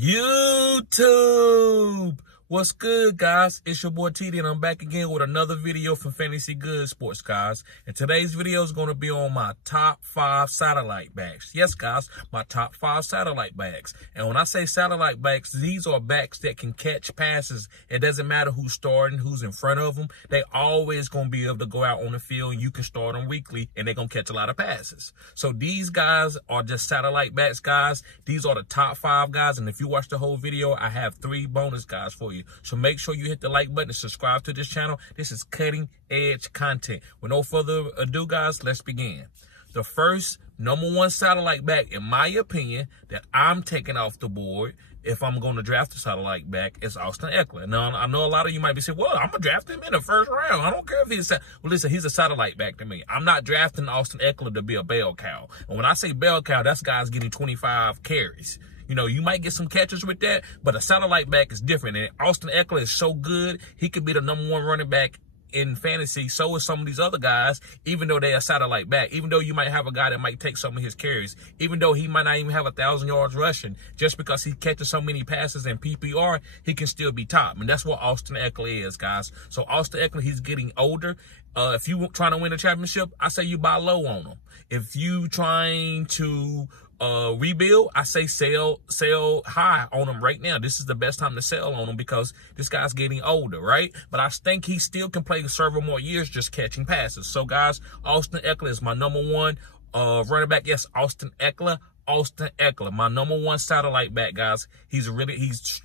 YouTube, what's good, guys? It's your boy TD, and I'm back again with another video from Fantasy Good Sports, guys. And today's video is going to be on my top 5 satellite backs. Yes, guys, my top 5 satellite backs. And when I say satellite backs, these are backs that can catch passes. It doesn't matter who's starting, who's in front of them. They always going to be able to go out on the field, and you can start them weekly, and they're going to catch a lot of passes. So these guys are just satellite backs, guys. These are the top 5 guys, and if you watch the whole video, I have 3 bonus guys for you. So make sure you hit the like button and subscribe to this channel. This is cutting edge content. With no further ado, guys, let's begin. The first #1 satellite back, in my opinion, that I'm taking off the board if I'm going to draft a satellite back is Austin Ekeler. Now, I know a lot of you might be saying, well, I'm going to draft him in the first round. I don't care if he's well, listen, he's a satellite back to me. I'm not drafting Austin Ekeler to be a bell cow. And when I say bell cow, that's guys getting 25 carries. You know, you might get some catches with that, but a satellite back is different. And Austin Ekeler is so good, he could be the #1 running back in fantasy. So is some of these other guys, even though they're a satellite back. Even though you might have a guy that might take some of his carries, even though he might not even have 1,000 yards rushing, just because he catches so many passes in PPR, he can still be top. And that's what Austin Ekeler is, guys. So Austin Ekeler, he's getting older. If you trying to win a championship, I say you buy low on him. If you trying to rebuild, I say sell high on him right now. This is the best time to sell on him because this guy's getting older, right? But I think he still can play several more years just catching passes. So, guys, Austin Ekeler is my #1 running back. Yes, Austin Ekeler, my #1 satellite back, guys. He's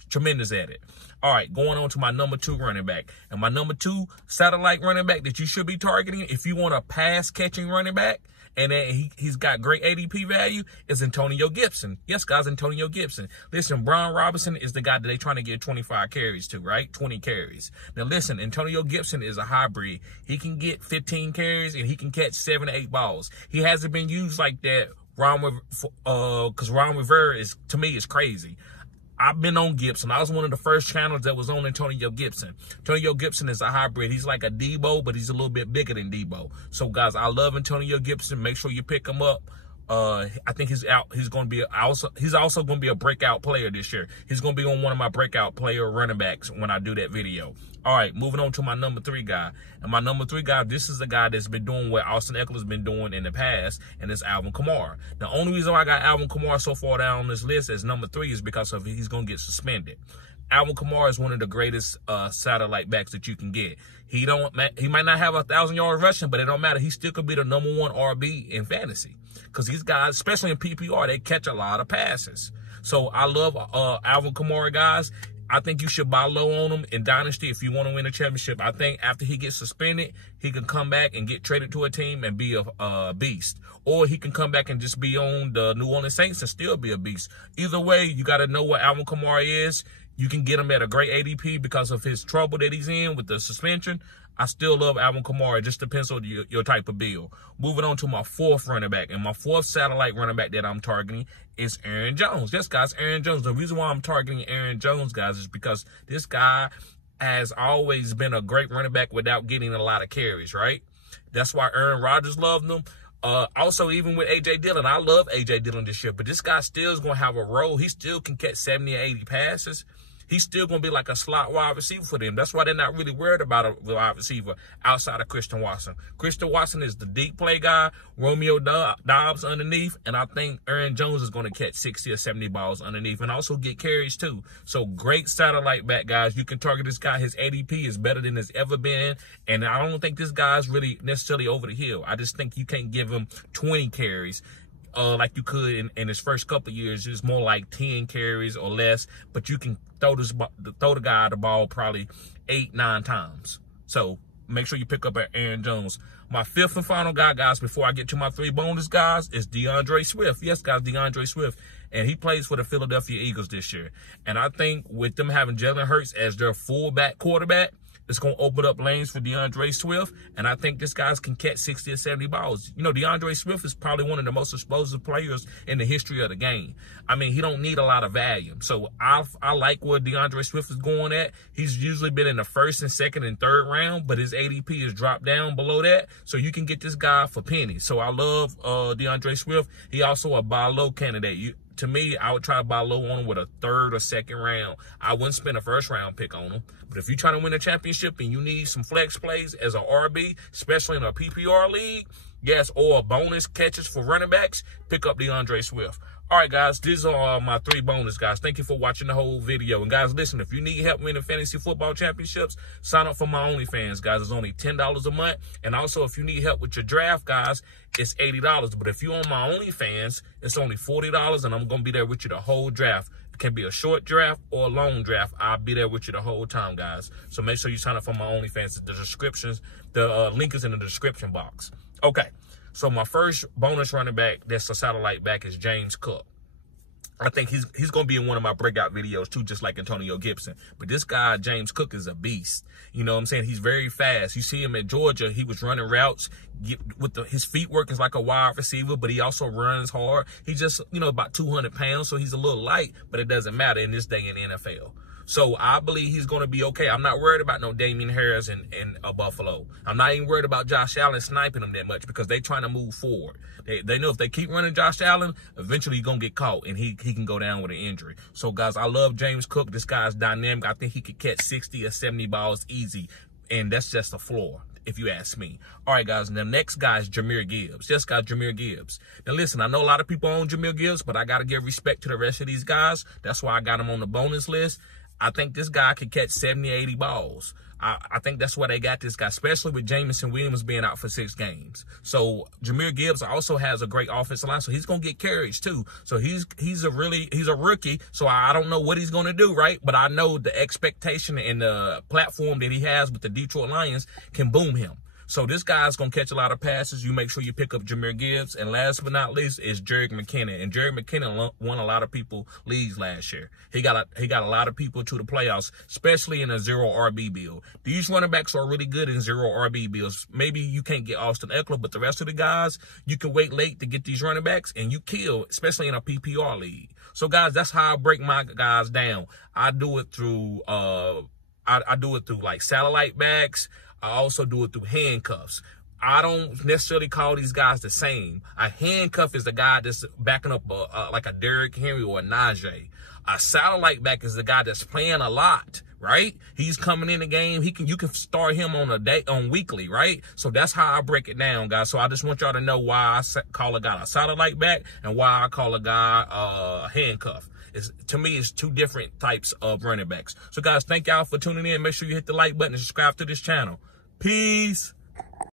tremendous at it. All right, going on to my #2 running back. And my #2 satellite running back that you should be targeting if you want a pass catching running back, and he's got great ADP value, is Antonio Gibson. Yes, guys, Antonio Gibson. Listen, Brian Robinson is the guy that they're trying to get 25 carries to, right? 20 carries. Now, listen, Antonio Gibson is a hybrid. He can get 15 carries, and he can catch 7 to 8 balls. He hasn't been used like that, because Ron Rivera, to me, is crazy. I've been on Gibson. I was one of the first channels that was on Antonio Gibson. Antonio Gibson is a hybrid. He's like a Debo, but he's a little bit bigger than Debo. So, guys, I love Antonio Gibson. Make sure you pick him up. I think he's going to be he's also going to be a breakout player this year. He's going to be on one of my breakout player running backs when I do that video. All right, moving on to my #3 guy. And my #3 guy, this is the guy that's been doing what Austin Ekeler's been doing in the past, and it's Alvin Kamara. The only reason why I got Alvin Kamara so far down on this list as #3 is because of he's going to get suspended. Alvin Kamara is one of the greatest satellite backs that you can get. He might not have 1,000 yards rushing, but it don't matter. He still could be the #1 RB in fantasy because these guys, especially in PPR, they catch a lot of passes. So I love Alvin Kamara, guys. I think you should buy low on him in Dynasty if you want to win a championship. I think after he gets suspended, he can come back and get traded to a team and be a beast. Or he can come back and just be on the New Orleans Saints and still be a beast. Either way, you got to know what Alvin Kamara is. You can get him at a great ADP because of his trouble that he's in with the suspension. I still love Alvin Kamara. It just depends on your type of bill. Moving on to my 4th running back. And my 4th satellite running back that I'm targeting is Aaron Jones. Yes, guys, Aaron Jones. The reason why I'm targeting Aaron Jones, guys, is because this guy has always been a great running back without getting a lot of carries, right? That's why Aaron Rodgers loved him. Also, even with A.J. Dillon, I love A.J. Dillon this year, but this guy still is going to have a role. He still can catch 70 or 80 passes. He's still going to be like a slot wide receiver for them. That's why they're not really worried about a wide receiver outside of Christian Watson. Christian Watson is the deep play guy, Romeo Dobbs underneath, and I think Aaron Jones is going to catch 60 or 70 balls underneath and also get carries too. So great satellite back, guys. You can target this guy. His ADP is better than it's ever been, and I don't think this guy's really necessarily over the hill. I just think you can't give him 20 carries. Like you could in his first couple of years. It's more like 10 carries or less, but you can throw the guy the ball probably 8-9 times. So make sure you pick up Aaron Jones. My 5th and final guy, guys, before I get to my 3 bonus guys, is DeAndre Swift. Yes, guys, DeAndre Swift. And he plays for the Philadelphia Eagles this year. And I think with them having Jalen Hurts as their fullback quarterback, it's going to open up lanes for DeAndre Swift, and I think this guy can catch 60 or 70 balls. You know, DeAndre Swift is probably one of the most explosive players in the history of the game. I mean, he don't need a lot of volume. So I like where DeAndre Swift is going at. He's usually been in the 1st and 2nd and 3rd round, but his ADP has dropped down below that, so you can get this guy for pennies. So I love DeAndre Swift. He also a buy low candidate. to me, I would try to buy low on him with a third or second round. I wouldn't spend a first round pick on him. But if you're trying to win a championship and you need some flex plays as an RB, especially in a PPR league, yes, or bonus catches for running backs, pick up DeAndre Swift. All right, guys, these are my 3 bonus, guys. Thank you for watching the whole video. And, guys, listen, if you need help winning fantasy football championships, sign up for my OnlyFans, guys. It's only $10 a month. And also, if you need help with your draft, guys, it's $80. But if you're on my OnlyFans, it's only $40, and I'm going to be there with you the whole draft. It can be a short draft or a long draft. I'll be there with you the whole time, guys. So make sure you sign up for my OnlyFans. The link is in the description box. Okay. So my first bonus running back that's a satellite back is James Cook. I think he's going to be in one of my breakout videos too, just like Antonio Gibson. But this guy, James Cook, is a beast. You know what I'm saying? He's very fast. You see him at Georgia. He was running routes. His feet work is like a wide receiver, but he also runs hard. He's just, about 200 pounds, so he's a little light, but it doesn't matter in this day in the NFL. So I believe he's going to be okay. I'm not worried about no Damian Harris in Buffalo. I'm not even worried about Josh Allen sniping him that much because they're trying to move forward. They know if they keep running Josh Allen, eventually he's going to get caught and he can go down with an injury. So, guys, I love James Cook. This guy's dynamic. I think he could catch 60 or 70 balls easy, and that's just a floor, if you ask me. All right, guys, and the next guy is Jahmyr Gibbs. Just got Jahmyr Gibbs. Now, listen, I know a lot of people own Jahmyr Gibbs, but I got to give respect to the rest of these guys. That's why I got him on the bonus list. I think this guy could catch 70, 80 balls. I think that's why they got this guy, especially with Jameson Williams being out for 6 games. So Jahmyr Gibbs also has a great offensive line, so he's going to get carries too. So he's a rookie, so I don't know what he's going to do, right? But I know the expectation and the platform that he has with the Detroit Lions can boom him. So this guy's going to catch a lot of passes. You make sure you pick up Jahmyr Gibbs. And last but not least is Jerick McKinnon. And Jerick McKinnon won a lot of people leagues last year. He got a lot of people to the playoffs, especially in a 0 RB build. These running backs are really good in 0 RB builds. Maybe you can't get Austin Eckler, but the rest of the guys, you can wait late to get these running backs and you kill, especially in a PPR league. So, guys, that's how I break my guys down. I do it through I do it through like satellite backs. I also do it through handcuffs. I don't necessarily call these guys the same. A handcuff is the guy that's backing up like a Derrick Henry or a Najee. A satellite back is the guy that's playing a lot, right? He's coming in the game. You can start him on weekly, right? So that's how I break it down, guys. So I just want y'all to know why I call a guy a satellite back and why I call a guy a handcuff. To me, it's 2 different types of running backs. So, guys, thank y'all for tuning in. Make sure you hit the like button and subscribe to this channel. Peace.